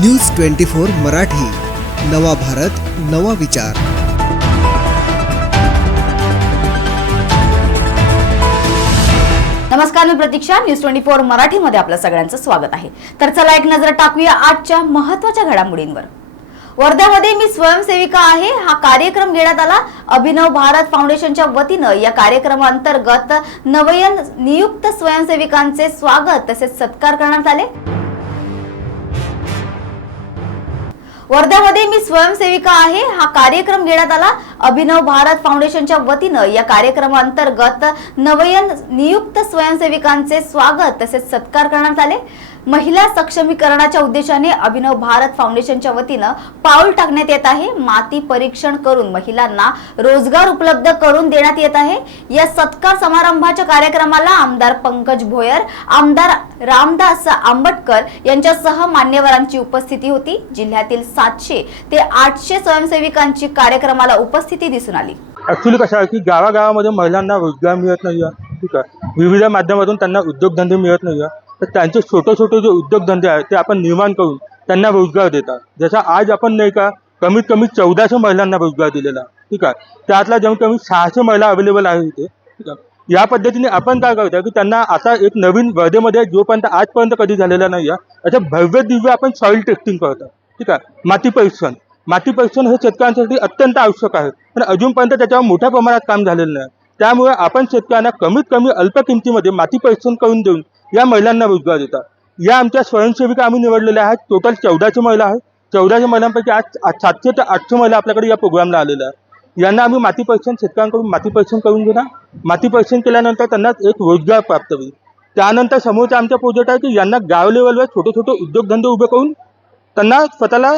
News twenty four Marathi नवा भारत नवा विचार. नमस्कार मी प्रतीक्षा. न्यूज ट्वेंटी फोर मराठीमध्ये आपलं सगळ्यांचं स्वागत आहे. तर चला एक नजर टाकूया आजच्या महत्त्वाच्या घडामोडींवर. वर्ध्यामध्ये मी स्वयंसेविका आहे. हा कार्यक्रम घेण्यात आला. अभिनव भारत फाउंडेशनच्या वतीनं या कार्यक्रमांतर्गत नवयन नियुक्त स्वयंसेविकांचे स्वागत तसेच सत्कार करण्यात आले. वर्ध्यामध्ये मी स्वयंसेविका आहे. हा कार्यक्रम घेण्यात आला. अभिनव भारत फाउंडेशनच्या वतीनं या कार्यक्रमांतर्गत नवयन नियुक्त स्वयंसेविकांचे स्वागत तसेच सत्कार करण्यात आले. महिला सक्षमीकरणाच्या उद्देशाने अभिनव भारत फाउंडेशनच्या वतीनं पाऊल टाकण्यात येत आहे. माती परीक्षण करून महिलांना रोजगार उपलब्ध करून देण्यात येत आहे. या सत्कार समारंभाच्या कार्यक्रमाला आमदार पंकज भोयर आमदार रामदास आंबटकर यांच्यासह मान्यवरांची उपस्थिती होती. जिल्ह्यातील सातशे ते आठशे स्वयंसेविकांची कार्यक्रमाला उपस्थिती दिसून आली. ॲक्च्युली कसं आहे की गावागावामध्ये महिलांना रोजगार मिळत नाही आहे ठीक आहे. विविध माध्यमातून त्यांना उद्योगधंदे मिळत नाही आहे तर त्यांचे छोटे छोटे जे उद्योगधंदे आहेत ते आपण निर्माण करून त्यांना रोजगार देतात. जसं आज आपण नाही का कमीत कमी चौदाशे महिलांना रोजगार दिलेला ठीक आहे? त्यातला जेव्हा कमी सहाशे महिला अवेलेबल आहे इथे. ठीक आहे? या पद्धतीने आपण काय करतो की त्यांना आता एक नवीन वर्धेमध्ये जोपर्यंत आजपर्यंत कधी झालेला नाही आहे अशा भव्य दिव्य आपण सॉईल टेस्टिंग करतो ठीक आहे? माती परीक्षण. माती परीक्षण हे शेतकऱ्यांसाठी अत्यंत आवश्यक आहे. पण अजूनपर्यंत त्याच्यावर मोठ्या प्रमाणात काम झालेलं नाही. त्यामुळे आपण शेतकऱ्यांना कमीत कमी अल्प किमतीमध्ये माती परीक्षण करून देऊन या महिलांना रोजगार देतात. या आमच्या स्वयंसेविका आम्ही निवडलेल्या आहेत. टोटल चौदाशे महिला आहेत. चौदाशे महिलांपैकी आज सातशे ते आठशे महिला आपल्याकडे या प्रोग्रामला आलेल्या आहेत. यांना आम्ही माती परीक्षण शेतकऱ्यांकडून माती परीक्षण करून घेणार. माती परीक्षण केल्यानंतर त्यांना एक रोजगार प्राप्त होईल. त्यानंतर समोरचा आमचा प्रोजेक्ट आहे की यांना गाव लेवलवर छोटे छोटे उद्योगधंदे उभे करून त्यांना स्वतःला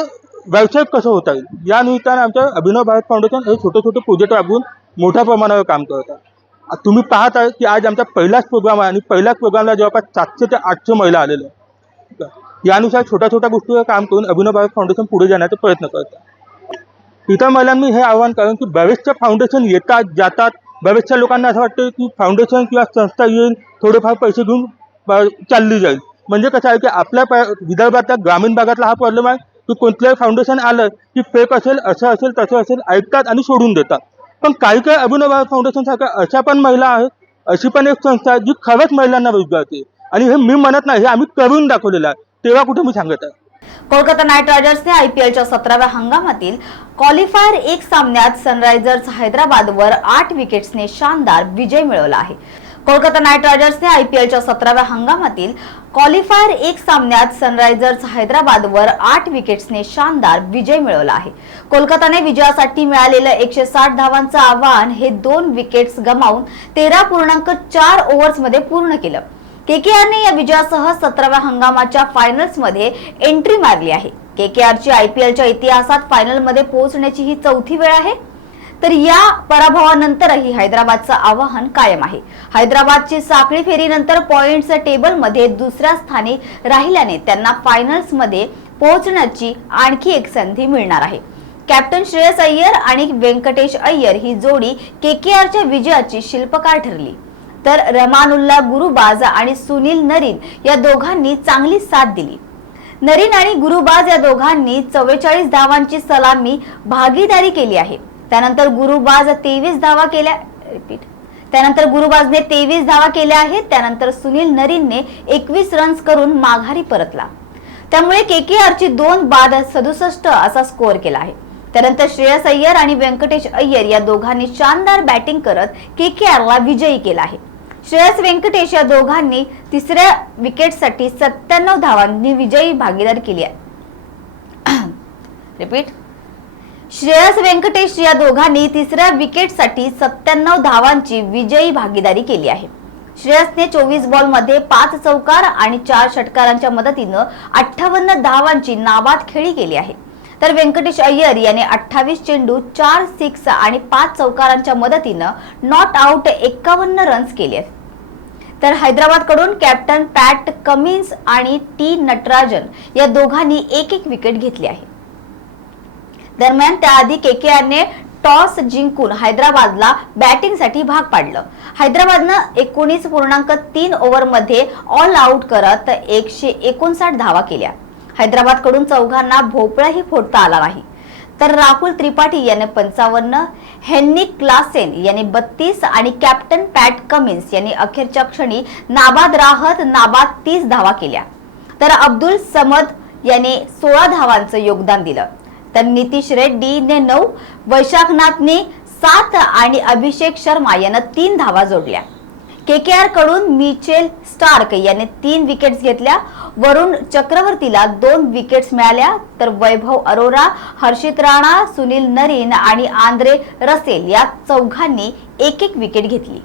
व्यावसायिक कसं होता येईल? या निमित्तानं आमच्या अभिनव भारत फाउंडेशन हे छोटे छोटे प्रोजेक्ट राबवून मोठ्या प्रमाणावर काम करतात तुम्ही पाहत आहे की आज आमचा पहिलाच प्रोग्राम आहे आणि पहिल्याच प्रोग्रामला जवळपास सातशे ते आठशे महिला आलेल्या आहेत. यानुसार छोट्या छोट्या गोष्टीवर काम करून अभिनव भारत फाउंडेशन पुढे जाण्याचा प्रयत्न करतात इतर महिलांनी हे आव्हान कारण की बरेचशा फाउंडेशन येतात जातात. बरेचशा लोकांना असं वाटतं की फाउंडेशन किंवा संस्था येईल थोडेफार पैसे घेऊन चालली जाईल. म्हणजे कसं आहे की आपल्या विदर्भातल्या ग्रामीण भागातला हा प्रॉब्लेम आहे की कोणतंही फाउंडेशन आलं की फेक असेल असं असेल तसं असेल ऐकतात आणि सोडून देतात. पण काही काही अभिनव फाउंडेशन सारख्या अशा पण महिला आहेत अशी पण एक संस्था आहे जी खरंच महिलांना रोजगार देते. आणि हे मी म्हणत नाही हे आम्ही करून दाखवलेलं आहे. तेव्हा कुठे मी सांगत आहे. कोलकाता नाईट रायडर्सने आयपीएलच्या सतराव्या हंगामातील क्वालिफायर एक सामन्यात सनरायझर्स हैदराबादवर आठ विकेट्सने शानदार विजय मिळवला आहे. कोलकाता नाईट रायडर्सने आयपीएलच्या सतराव्या हंगामातील क्वालिफायर एक सामन्यात सनरायझर्स हैदराबादवर आठ विकेट्सने शानदार विजय मिळवला आहे. कोलकाताने विजयासाठी मिळालेलं एकशे साठ धावांचं आव्हान हे दोन विकेट्स गमावून तेरा पूर्णांक चार ओव्हर्समध्ये पूर्ण केलं. केकेआरने या विजयासह सतराव्या हंगामाच्या फायनल्समध्ये एंट्री मारली आहे. केकेआरची आयपीएलच्या इतिहासात फायनलमध्ये पोहोचण्याची ही चौथी वेळ आहे. तर या पराभवानंतरही हैदराबादचं आव्हान कायम आहे. हैदराबादची साखळी फेरीनंतर पॉइंट्स टेबलमध्ये दुसऱ्या स्थानी राहिल्याने त्यांना फायनल्समध्ये पोहोचण्याची आणखी एक संधी मिळणार आहे. कॅप्टन श्रेयस अय्यर आणि व्यंकटेश अय्यर ही जोडी केकेआरच्या विजयाची शिल्पकार ठरली. तर रमानुल्ला गुरुबाज आणि सुनील नरीन या दोघांनी चांगली साथ दिली. नरीन आणि गुरुबाज या दोघांनी चव्वेचाळीस धावांची सलामी भागीदारी केली आहे. त्यानंतर गुरुबाज तेवीस धावा केल्या रिपीट त्यानंतर गुरुबाजने तेवीस धावा केल्या आहेत त्यानंतर सुनील नरीनने एकवीस रन्स करून माघारी परतला. त्यामुळे केकेआरची दोन बाद सदुसष्ट असा स्कोअर केला आहे. त्यानंतर श्रेयस अय्यर आणि व्यंकटेश अय्यर या दोघांनी शानदार बॅटिंग करत केकेआरला विजयी केला आहे. श्रेयस व्यंकटेश या दोघांनी तिसऱ्या विकेटसाठी सत्त्याण्णव धावांनी विजयी भागीदारी केली आहे. रिपीट श्रेयस व्यंकटेश या दोघांनी तिसऱ्या विकेटसाठी सत्त्याण्णव धावांची विजयी भागीदारी केली आहे. श्रेयसने चोवीस बॉलमध्ये पाच चौकार आणि चार षटकारांच्या मदतीनं अठ्ठावन्न धावांची नाबाद खेळी केली आहे. तर व्यंकटेश अय्यर याने अठ्ठावीस चेंडू चार सिक्स आणि पाच चौकारांच्या मदतीनं नॉट आउट एक्कावन्न रन्स केले आहेत. तर हैदराबादकडून कॅप्टन पॅट कमिन्स आणि टी नटराजन या दोघांनी एक एक विकेट घेतली आहे. दरम्यान त्याआधी केकेआरने टॉस जिंकून हैदराबादला बॅटिंगसाठी भाग पाडलं. हैदराबादनं एकोणीस पूर्णांक तीन ओव्हरमध्ये ऑल आऊट करत एकशे एकोणसाठ धावा केल्या. हैदराबादकडून चौघांना भोपळाही फोडता आला नाही. तर राहुल त्रिपाठी याने पंचावन्न हेन्निक क्लासेन यांनी बत्तीस आणि कॅप्टन पॅट कमिन्स यांनी अखेरच्या क्षणी नाबाद राहत नाबाद तीस धावा केल्या. तर अब्दुल समद याने सोळा धावांचं योगदान दिलं. तर नितीश रेड्डीने नऊ वैशाखनाथने सात आणि अभिषेक शर्मा यानं तीन धावा जोडल्या. के के कडून मिचेल स्टार्क याने तीन विकेट्स घेतल्या. वरुण चक्रवर्तीला दोन विकेट्स मिळाल्या. तर वैभव अरोरा हर्षित राणा सुनील नरीन आणि आंद्रे रसेल या चौघांनी एक एक विकेट घेतली.